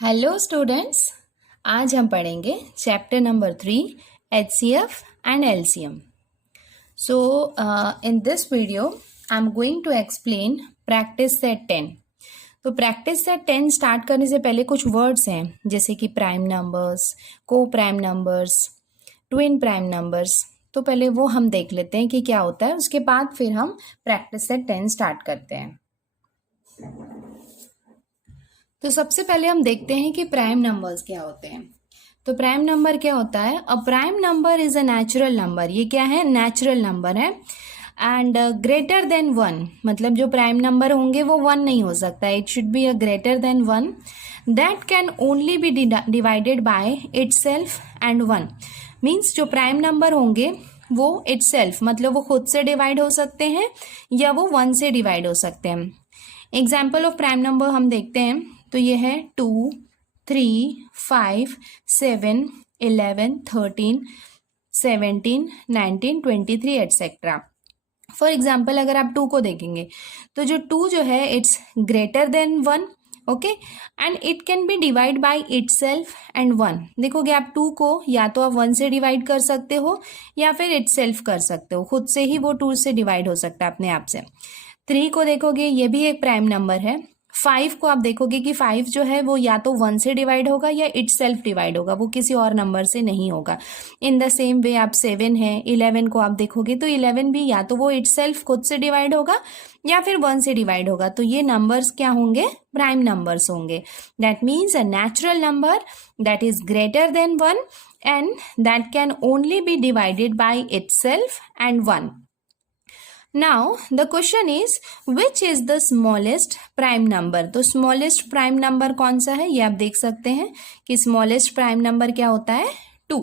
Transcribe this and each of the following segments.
Hello students, आज हम पढ़ेंगे chapter number 3 HCF and LCM. So in this video I'm going to explain practice set 10. तो practice set 10 start करने से पहले कुछ वर्ड्स हैं जैसे कि प्राइम नंबर्स, को prime numbers, twin prime numbers. तो पहले वो हम देख लेते हैं कि क्या होता है, उसके बाद फिर हम प्रैक्टिस सेट 10 स्टार्ट करते हैं. तो सबसे पहले हम देखते हैं कि प्राइम नंबर्स क्या होते हैं. तो प्राइम नंबर क्या होता है? A prime number is a natural number. ये क्या है? नेचुरल नंबर है. एंड ग्रेटर देन 1, मतलब जो प्राइम नंबर होंगे वो 1 नहीं हो सकता. It should be a greater than 1. That can only be divided by itself and 1. Means जो प्राइम नंबर होंगे वो इटसेल्फ मतलब वो खुद से डिवाइड हो सकते हैं या वो 1 से डिवाइड हो सकते हैं. एग्जाम्पल ऑफ प्राइम नंबर हम देखते हैं. तो ये है 2, 3, 5, 7, 11, 13, 17, 19, 23 एटसेट्रा. फॉर एग्जाम्पल अगर आप 2 को देखेंगे तो जो 2 जो है it's greater than 1. Okay, and it can be divide by itself and 1. देखोगे आप 2 को या तो आप 1 से डिवाइड कर सकते हो या फिर इटसेल्फ कर सकते हो. खुद से ही वो 2 से डिवाइड हो सकता है अपने आप से. 3 को देखोगे ये भी एक प्राइम नंबर है. 5 को आप देखोगे कि 5 जो है वो या तो 1 से डिवाइड होगा या इटसेल्फ डिवाइड होगा, वो किसी और नंबर से नहीं होगा. इन द सेम वे आप 7 है, 11 को आप देखोगे तो 11 भी या तो वो इटसेल्फ खुद से डिवाइड होगा या फिर 1 से डिवाइड होगा. तो ये नंबर्स क्या होंगे? प्राइम नंबर्स होंगे. That means a natural number that is greater than 1 and that can only be divided by itself and 1. Now the question is which is the smallest prime number. तो smallest prime number कौन सा है? ये आप देख सकते हैं कि smallest prime number क्या होता है? 2.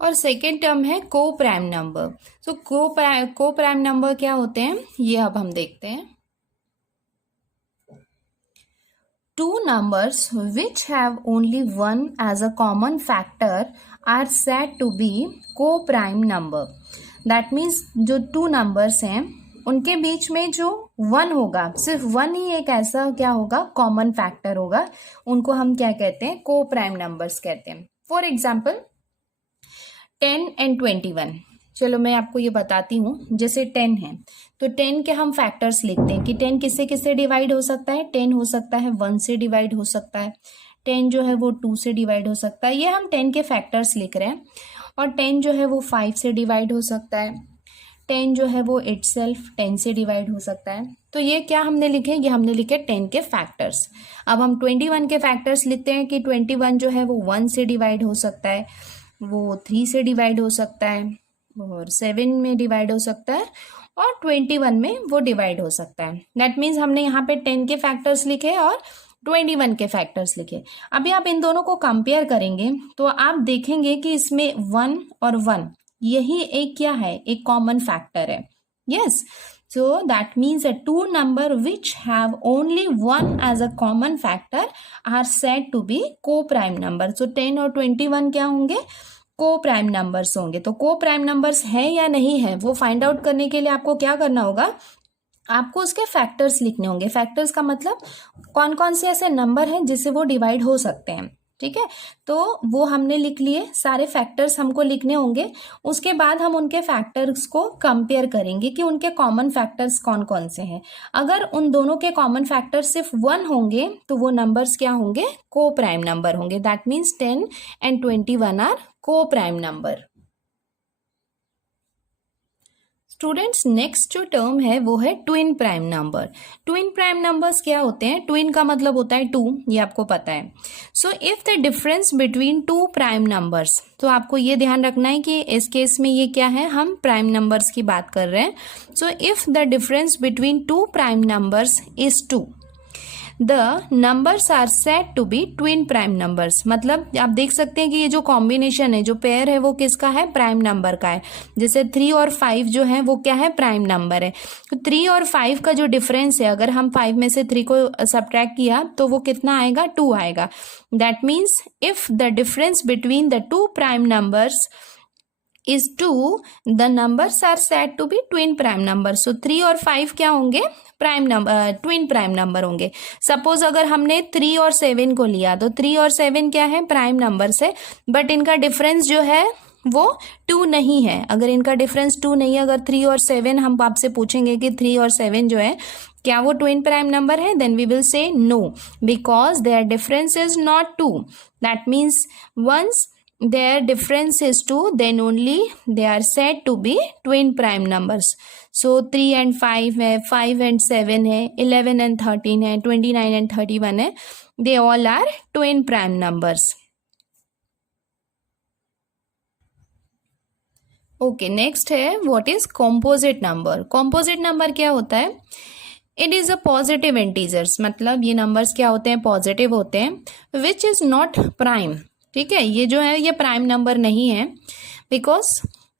और सेकेंड टर्म है को प्राइम नंबर. तो को प्राइम नंबर क्या होते हैं ये अब हम देखते हैं. Two numbers which have only 1 as a common factor are said to be co-prime number. That means जो 2 numbers हैं उनके बीच में जो 1 होगा, सिर्फ 1 ही एक ऐसा क्या होगा? कॉमन फैक्टर होगा. उनको हम क्या कहते हैं? को प्राइम नंबर्स कहते हैं. For example 10 and 21. चलो मैं आपको ये बताती हूँ. जैसे 10 है तो 10 के हम फैक्टर्स लिखते हैं कि 10 किससे किससे डिवाइड हो सकता है. 10 हो सकता है 1 से डिवाइड हो सकता है. 10 जो है वो 2 से डिवाइड हो सकता है. ये हम 10 के फैक्टर्स लिख रहे हैं. और 10 जो है वो 5 से डिवाइड हो सकता है. 10 जो है वो इटसेल्फ 10 से डिवाइड हो सकता है. तो ये क्या हमने लिखे? ये हमने लिखे 10 के फैक्टर्स. अब हम 21 के फैक्टर्स लिखते हैं कि 21 जो है वो 1 से डिवाइड हो सकता है, वो 3 से डिवाइड हो सकता है, और 7 में डिवाइड हो सकता है, और 21 में वो डिवाइड हो सकता है. दैट मीन्स हमने यहाँ पे 10 के फैक्टर्स लिखे और 21 के फैक्टर्स लिखे. अभी आप इन दोनों को कंपेयर करेंगे तो आप देखेंगे कि इसमें 1 और 1 यही एक क्या है? एक कॉमन फैक्टर है. Yes, so that means a two number which have only 1 as a common factor are said to be co-prime number. So 10 और 21 क्या होंगे? को प्राइम नंबर्स होंगे. तो को प्राइम नंबर्स है या नहीं है वो फाइंड आउट करने के लिए आपको क्या करना होगा? आपको उसके फैक्टर्स लिखने होंगे. फैक्टर्स का मतलब कौन कौन से ऐसे नंबर हैं जिससे वो डिवाइड हो सकते हैं. ठीक है, तो वो हमने लिख लिए. सारे फैक्टर्स हमको लिखने होंगे. उसके बाद हम उनके फैक्टर्स को कंपेयर करेंगे कि उनके कॉमन फैक्टर्स कौन कौन से हैं. अगर उन दोनों के कॉमन फैक्टर्स सिर्फ 1 होंगे तो वो नंबर्स क्या होंगे? को प्राइम नंबर होंगे. दैट मीन्स 10 and 21 आर को प्राइम नंबर. स्टूडेंट्स, नेक्स्ट जो टर्म है वो है twin prime number. Twin prime numbers क्या होते हैं? ट्विन का मतलब होता है 2, ये आपको पता है. सो if the difference between 2 prime numbers, तो आपको ये ध्यान रखना है कि इस केस में ये क्या है? हम प्राइम नंबर्स की बात कर रहे हैं. So if the difference between 2 prime numbers is 2, the numbers are said to be twin prime numbers. मतलब आप देख सकते हैं कि ये जो कॉम्बिनेशन है, जो पेयर है, वो किसका है? प्राइम नंबर का है. जैसे 3 और 5 जो है वो क्या है? प्राइम नंबर है. तो 3 और 5 का जो डिफरेंस है, अगर हम 5 में से 3 को सब्ट्रैक्ट किया तो वो कितना आएगा? 2 आएगा. That means if the difference between the 2 prime numbers is 2, the numbers are said to be twin prime numbers. So 3 और 5 क्या होंगे? Prime number, twin prime number होंगे. सपोज अगर हमने 3 और 7 को लिया तो 3 और 7 क्या है? प्राइम नंबर्स है, बट इनका डिफरेंस जो है वो 2 नहीं है. अगर इनका डिफरेंस 2 नहीं है, अगर 3 और 7 हम आपसे पूछेंगे कि 3 और 7 जो है क्या वो ट्विन प्राइम नंबर है, then we will say no, because their difference is not 2. That means once their difference is 2, then only they are said to be twin prime numbers. So 3 and 5 है, 5 and 7 है, 11 and 13 है, 29 and 31 है. They all are twin prime numbers. Okay, next है what is composite number. Composite number क्या होता है? It is a positive integers, मतलब ये नंबर्स क्या होते हैं? पॉजिटिव होते हैं. Which is not prime. ठीक है, ये जो है ये प्राइम नंबर नहीं है, because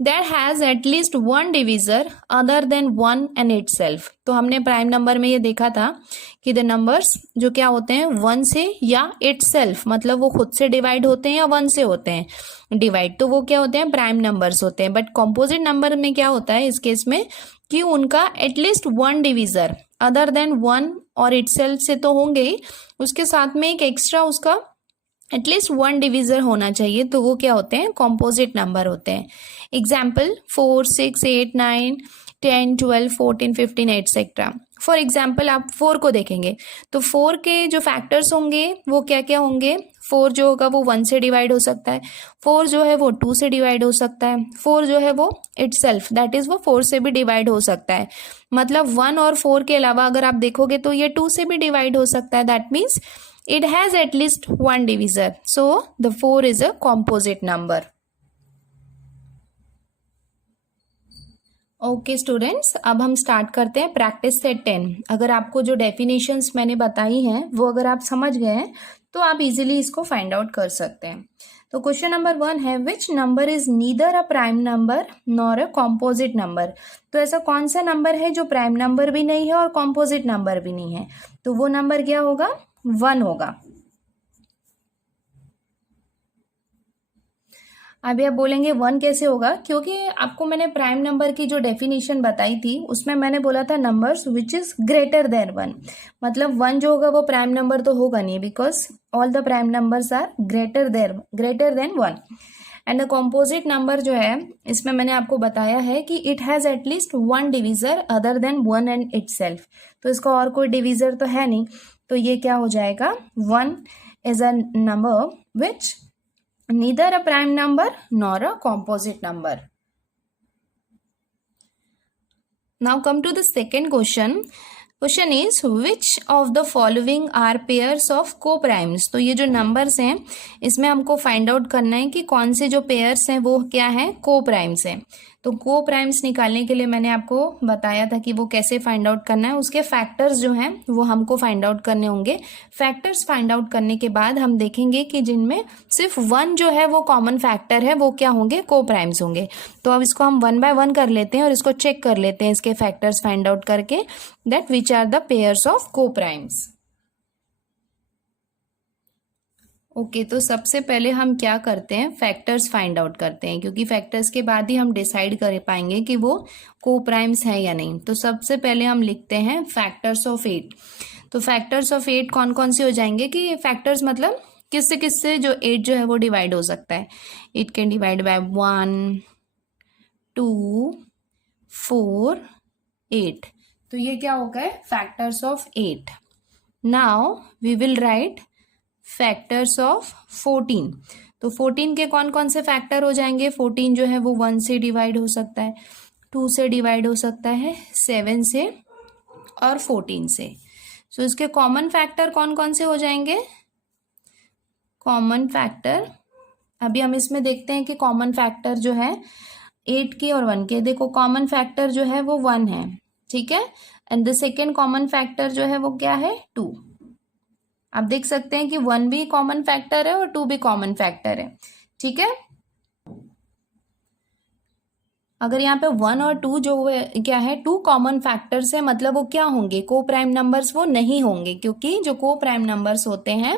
that has at least one divisor other than 1 and itself. तो हमने प्राइम नंबर में ये देखा था कि द नंबर्स जो क्या होते हैं 1 से या इट सेल्फ, मतलब वो खुद से डिवाइड होते हैं या 1 से होते हैं डिवाइड, तो वो क्या होते हैं? प्राइम नंबर्स होते हैं. बट कॉम्पोजिट नंबर में क्या होता है इस केस में कि उनका at least one divisor other than 1 और इट सेल्फ से तो होंगे ही, उसके साथ में एक एक्स्ट्रा उसका एटलीस्ट वन डिविजर होना चाहिए, तो वो क्या होते हैं? कॉम्पोजिट नंबर होते हैं. Example 4, 6, 8, 9, 10, 12, 14, 15 etcetera. फॉर एग्जाम्पल आप 4 को देखेंगे तो 4 के जो फैक्टर्स होंगे वो क्या क्या होंगे? 4 जो होगा वो 1 से डिवाइड हो सकता है, 4 जो है वो 2 से डिवाइड हो सकता है, 4 जो है वो इट सेल्फ दैट इज वो 4 से भी डिवाइड हो सकता है. मतलब 1 और 4 के अलावा अगर आप देखोगे तो ये 2 से भी डिवाइड हो सकता है. That means it has at least one divisor, so the 4 is a composite number. Okay students, अब हम स्टार्ट करते हैं प्रैक्टिस सेट 10. अगर आपको जो डेफिनेशंस मैंने बताई हैं वो अगर आप समझ गए हैं तो आप इजीली इसको फाइंड आउट कर सकते हैं. तो क्वेश्चन नंबर 1 है which number is neither a prime number nor a composite number. तो ऐसा कौन सा नंबर है जो प्राइम नंबर भी नहीं है और कॉम्पोजिट नंबर भी नहीं है? तो वो नंबर क्या होगा? 1 होगा. अभी आप बोलेंगे 1 कैसे होगा? क्योंकि आपको मैंने प्राइम नंबर की जो डेफिनेशन बताई थी उसमें मैंने बोला था numbers which is greater than 1. मतलब 1 जो होगा वो प्राइम नंबर तो होगा नहीं, because all the prime numbers are greater than 1. And the composite number जो है इसमें मैंने आपको बताया है कि it has at least one divisor other than 1 and itself. तो इसका और कोई डिविजर तो है नहीं, तो ये क्या हो जाएगा? 1 is a number which neither a prime number nor a composite number. Now come to the second question. Question is which of the following are pairs of co-primes. तो ये जो नंबर्स हैं इसमें हमको फाइंड आउट करना है कि कौन से जो पेयर्स हैं वो क्या हैं? को-प्राइम्स हैं. तो को-प्राइम्स निकालने के लिए मैंने आपको बताया था कि वो कैसे फाइंड आउट करना है. उसके फैक्टर्स जो हैं वो हमको फाइंड आउट करने होंगे. फैक्टर्स फाइंड आउट करने के बाद हम देखेंगे कि जिनमें सिर्फ 1 जो है वो कॉमन फैक्टर है वो क्या होंगे? को-प्राइम्स होंगे. तो अब इसको हम 1 बाय 1 कर लेते हैं और इसको चेक कर लेते हैं इसके फैक्टर्स फाइंड आउट करके, that which are the pairs of coprimes. Okay तो सबसे पहले हम क्या करते हैं? फैक्टर्स फाइंड आउट करते हैं, क्योंकि फैक्टर्स के बाद ही हम डिसाइड कर पाएंगे कि वो को-प्राइम्स है या नहीं. तो सबसे पहले हम लिखते हैं फैक्टर्स ऑफ 8. तो फैक्टर्स ऑफ 8 कौन कौन से हो जाएंगे? कि फैक्टर्स मतलब किससे किससे जो 8 जो है वो डिवाइड हो सकता है. It can divide by 1, 2, 4, 8. तो ये क्या हो गए? Factors of 8. Now we will write factors of 14. तो 14 के कौन कौन से फैक्टर हो जाएंगे? 14 जो है वो 1 से डिवाइड हो सकता है, 2 से डिवाइड हो सकता है, 7 से और 14 से. सो इसके कॉमन फैक्टर कौन कौन से हो जाएंगे? कॉमन फैक्टर अभी हम इसमें देखते हैं कि कॉमन फैक्टर जो है 8 के और 1 के. देखो कॉमन फैक्टर जो है वो 1 है, ठीक है. And the second common factor जो है वो क्या है? 2. आप देख सकते हैं कि 1 भी कॉमन फैक्टर है और 2 भी कॉमन फैक्टर है, ठीक है. अगर यहाँ पे 1 और 2 जो क्या है 2 कॉमन फैक्टर्स है, मतलब वो क्या होंगे? को प्राइम नंबर्स वो नहीं होंगे, क्योंकि जो को प्राइम नंबर्स होते हैं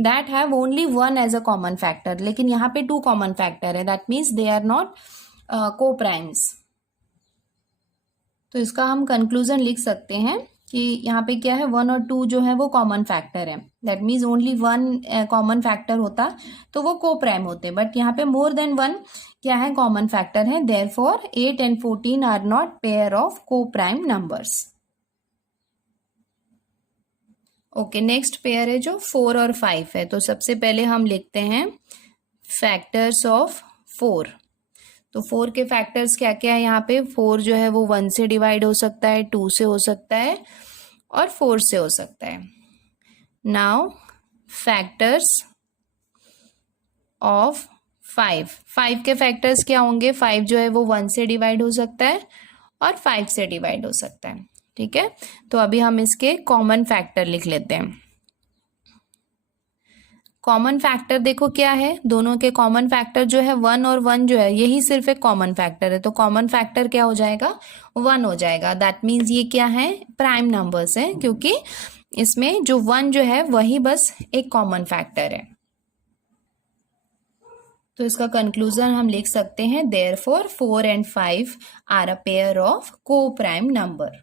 that have only 1 as a common factor. लेकिन यहाँ पे 2 कॉमन फैक्टर है, that means they are not coprimes. तो इसका हम कंक्लूजन लिख सकते हैं कि यहाँ पे क्या है, 1 और 2 जो है वो कॉमन फैक्टर है। That means only 1 common factor होता तो वो कोप्राइम होते, बट यहाँ पे मोर देन 1 क्या है, कॉमन फैक्टर है। Therefore 8 and 14 are not pair of coprime numbers. Okay, next pair है जो 4 और 5 है। तो सबसे पहले हम लिखते हैं फैक्टर्स ऑफ 4। तो 4 के फैक्टर्स क्या क्या है यहाँ पे। 4 जो है वो 1 से डिवाइड हो सकता है, 2 से हो सकता है और 4 से हो सकता है। Now factors of 5। 5 के फैक्टर्स क्या होंगे। 5 जो है वो 1 से डिवाइड हो सकता है और 5 से डिवाइड हो सकता है। ठीक है, तो अभी हम इसके कॉमन फैक्टर लिख लेते हैं। कॉमन फैक्टर देखो क्या है, दोनों के कॉमन फैक्टर जो है 1 और 1 जो है यही सिर्फ एक कॉमन फैक्टर है। तो कॉमन फैक्टर क्या हो जाएगा, 1 हो जाएगा। दैट मीन्स ये क्या है, प्राइम नंबर्स है, क्योंकि इसमें जो 1 जो है वही बस एक कॉमन फैक्टर है। तो इसका कंक्लूजन हम लिख सकते हैं, therefore 4 and 5 are a pair of coprime number.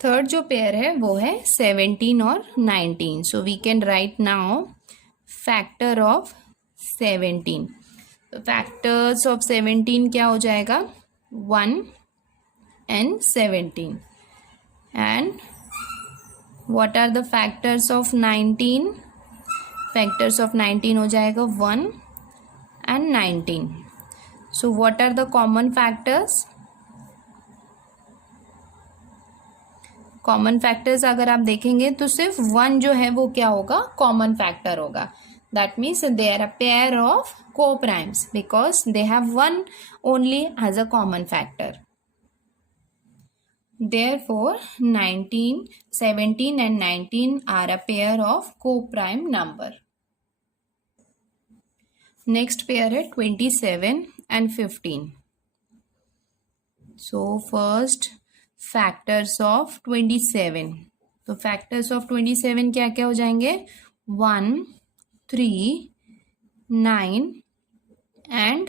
Third जो पेयर है वो है 17 और 19। So we can write now factor of 17। तो फैक्टर्स ऑफ 17 क्या हो जाएगा, 1 and 17। And what are the factors of 19। Factors of 19 हो जाएगा 1 and 19। So what are the common factors. Common factors अगर आप देखेंगे तो सिर्फ 1 जो है वो क्या होगा, कॉमन फैक्टर होगा। That means they are a pair of coprimes because they have 1 only as a common factor. Therefore 19, 17 and 19 are a pair of coprime number. Next pair है 27 and 15. So first factors of 27। तो factors of 27 क्या क्या हो जाएंगे, 1, 3, 9 and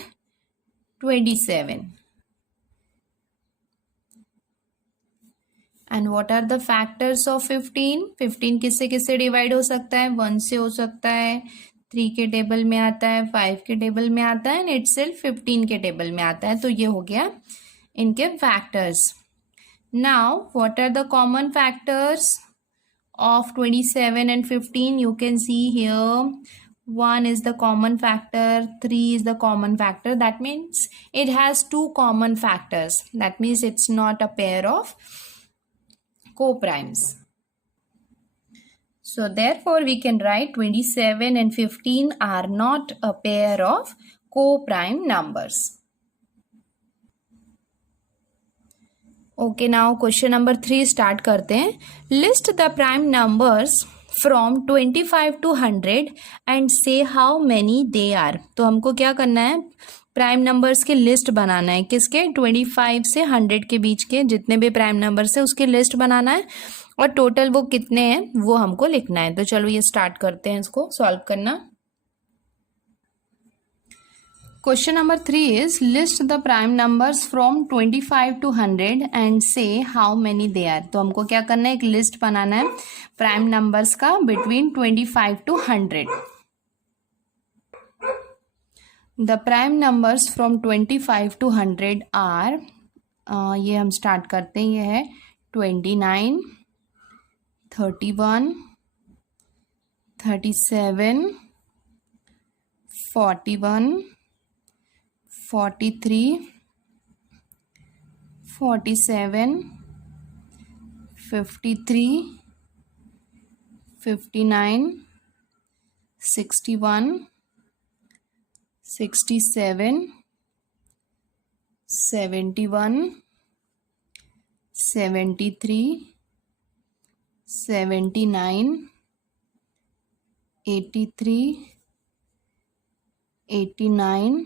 27। And what are the factors of 15। 15 किससे किससे divide हो सकता है, 1 से हो सकता है, 3 के टेबल में आता है, 5 के टेबल में आता है एंड इटसेल्फ 15 के टेबल में आता है। तो ये हो गया इनके factors. Now, what are the common factors of 27 and 15? You can see here 1 is the common factor, 3 is the common factor. That means it has 2 common factors. That means it's not a pair of coprimes. So therefore we can write 27 and 15 are not a pair of coprime numbers. Okay, now question number 3 start करते हैं। List the prime numbers from 25 to 100 and से how many they are. तो हमको क्या करना है, prime numbers की list बनाना है। किसके, 25 से 100 के बीच के जितने भी प्राइम नंबर्स है उसकी लिस्ट बनाना है और टोटल वो कितने हैं वो हमको लिखना है। तो चलो ये स्टार्ट करते हैं इसको सॉल्व करना। Question number 3 is list the prime numbers from 25 to 100 and say how many they are। तो हमको क्या करना है, एक लिस्ट बनाना है प्राइम नंबर्स का between 25 to 100। The prime numbers from 25 to 100 are, ये हम स्टार्ट करते हैं, ये है 29, 31, 37, 41, 43, 47, 53, 59, 61, 67, 71, 73, 79, 83, 89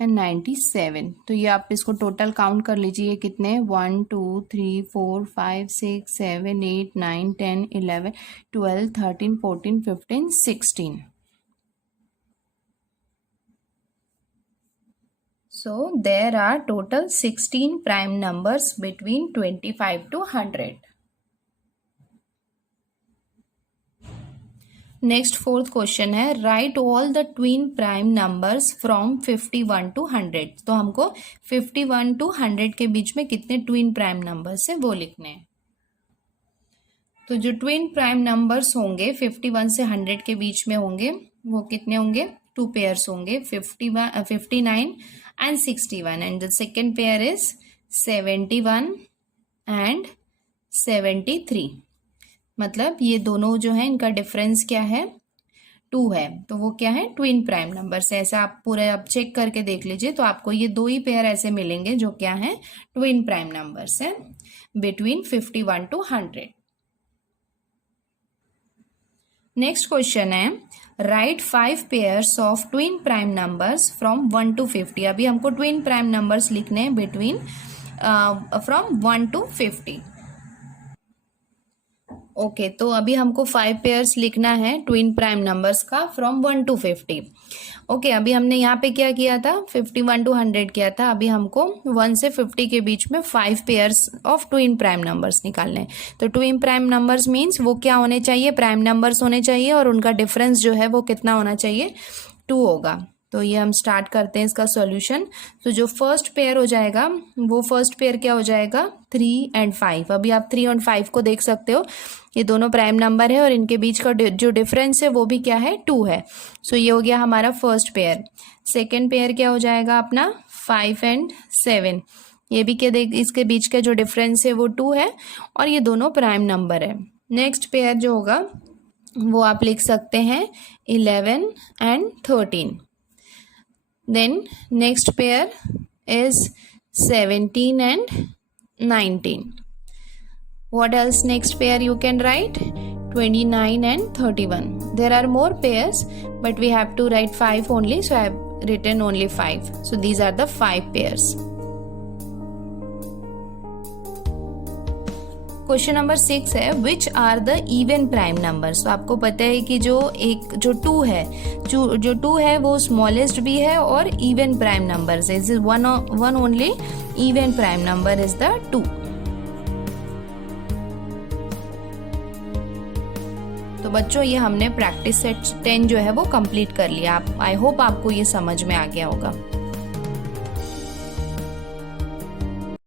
एंड 97। तो ये आप इसको टोटल काउंट कर लीजिए कितने, 1 2 3 4 5 6 7 8 9 10 11 12 13 14 15 16। So there are total 16 prime numbers between 25 to 100. Next fourth question है, write all the twin prime numbers from 51 to 100. तो हमको 51 to 100 के बीच में कितने ट्विन प्राइम नंबर्स है वो लिखने हैं. तो जो ट्विन प्राइम नंबर्स होंगे 51 से 100 के बीच में होंगे वो कितने होंगे, 2 पेयर्स होंगे, 59 and 61, and the second pair is 71 and 73. मतलब ये दोनों जो है इनका डिफरेंस क्या है, 2 है, तो वो क्या है, ट्विन प्राइम नंबर्स है. ऐसा आप पूरा आप चेक करके देख लीजिए तो आपको ये 2 ही पेयर ऐसे मिलेंगे जो क्या है, ट्विन प्राइम नंबर्स है बिटवीन 51 to 100. नेक्स्ट क्वेश्चन है, right 5 pairs of twin prime numbers from 1 to 50. अभी हमको ट्विन प्राइम नंबर्स लिखने हैं बिटवीन फ्रॉम 1 to 50. ओके तो अभी हमको 5 पेयर्स लिखना है ट्विन प्राइम नंबर्स का फ्रॉम 1 to 50. ओके अभी हमने यहाँ पे क्या किया था, 51 to 100 किया था. अभी हमको 1 से 50 के बीच में 5 pairs of twin prime numbers निकालने हैं. तो ट्विन प्राइम नंबर्स मीन्स वो क्या होने चाहिए, प्राइम नंबर्स होने चाहिए और उनका डिफरेंस जो है वो कितना होना चाहिए, 2 होगा. तो ये हम स्टार्ट करते हैं इसका सॉल्यूशन. तो जो फर्स्ट पेयर हो जाएगा वो फर्स्ट पेयर क्या हो जाएगा, 3 and 5. अभी आप 3 और 5 को देख सकते हो, ये दोनों प्राइम नंबर है और इनके बीच का जो डिफरेंस है वो भी क्या है, 2 है. सो ये हो गया हमारा फर्स्ट पेयर. सेकेंड पेयर क्या हो जाएगा अपना, 5 and 7. ये भी क्या देख, इसके बीच का जो डिफरेंस है वो 2 है और ये दोनों प्राइम नंबर है. नेक्स्ट पेयर जो होगा वो आप लिख सकते हैं 11 and 13. Then next pair is 17 and 19. What else next pair you can write? 29 and 31. There are more pairs but we have to write 5 only, so I have written only 5. So these are the 5 pairs. Question number 6 है, which are the even prime numbers. तो आपको पता है कि जो 2 है, जो 2 है वो स्मॉलेस्ट भी है और इवन प्राइम नंबर्स है. One only even prime number is the 2. तो बच्चों ये हमने प्रैक्टिस सेट 10 जो है वो कंप्लीट कर लिया. आई होप आपको ये समझ में आ गया होगा.